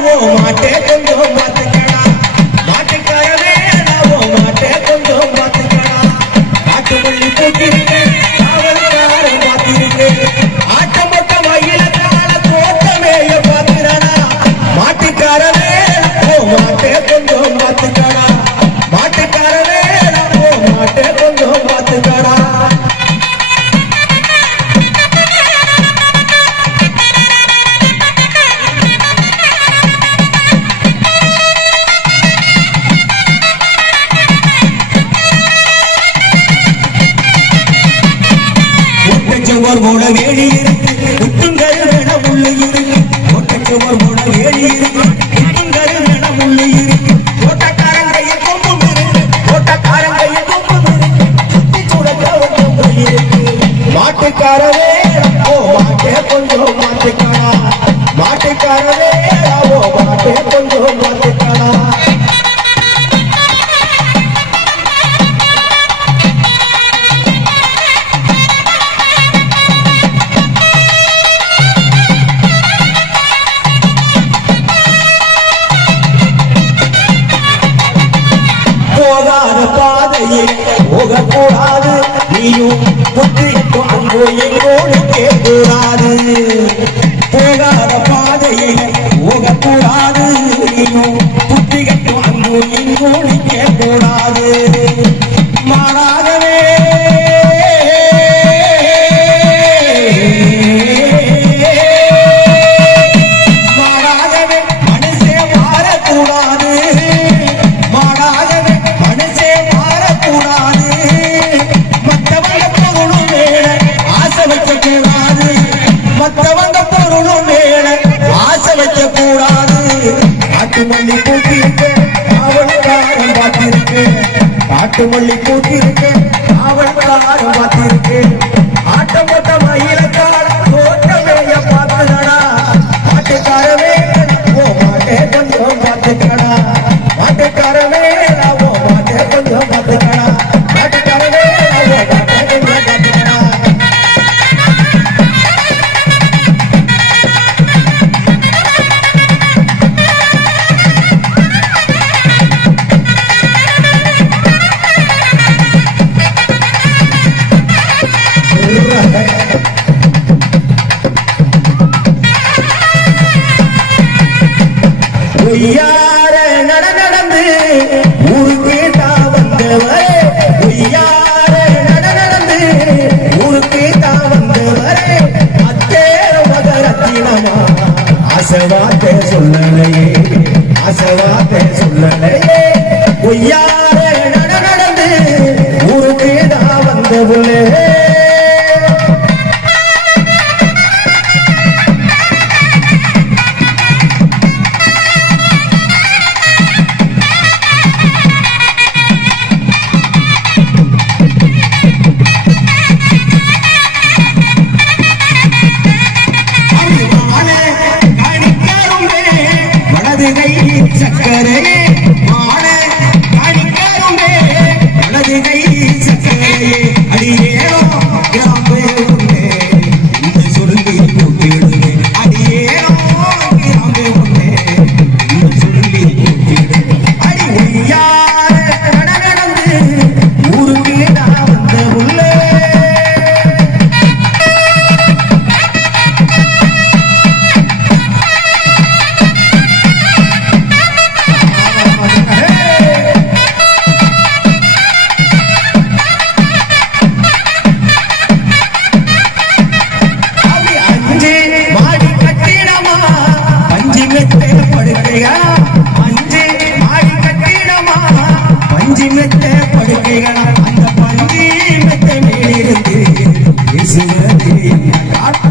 ஓ மாட்டே ஒட்டச்சுவர் போல வேலி இருக்கு. குட்டுங்கள் வேண உள்ள இருக்கு. ஒட்டச்சுவர் போல வேலி இருக்கு. குட்டுங்கள் வேண உள்ள இருக்கு. ஓட்டக்காரன் கையில் கொம்பும் இருக்கு ஓட்டக்காரன் கையில் கொம்பும் இருக்கு சுத்தி சுடக்க கொம்பு இருக்கு. மாட்டுக்காரவே ஓ மாட்டே கொஞ்சம் மாட்டுக்காரா? மாட்டுக்காரவே ஓ மாட்டே கொஞ்சம் மாட்டுக்காரா? போகாத பாதையில் போகக்கூடாது. நீயும் புத்திக்கும் அன்பு எங்கோடு கேட்கக்கூடாது. போகாத காட்டு மல்லி பூத்திருக்கு காவல்காரன் பார்த்திருக்கு. ஆசவாத்தை சொல்லலையே. ஆசவாத்தை சொல்லலையே. கை மாலை மாலே காணிக்காருமே மெத்தை படுக்கைகளா மாடி கட்டிடமா? பஞ்சு மெத்தை படுக்கைகளா அந்த பஞ்சு மெத்தை மேலிருந்து காட்டு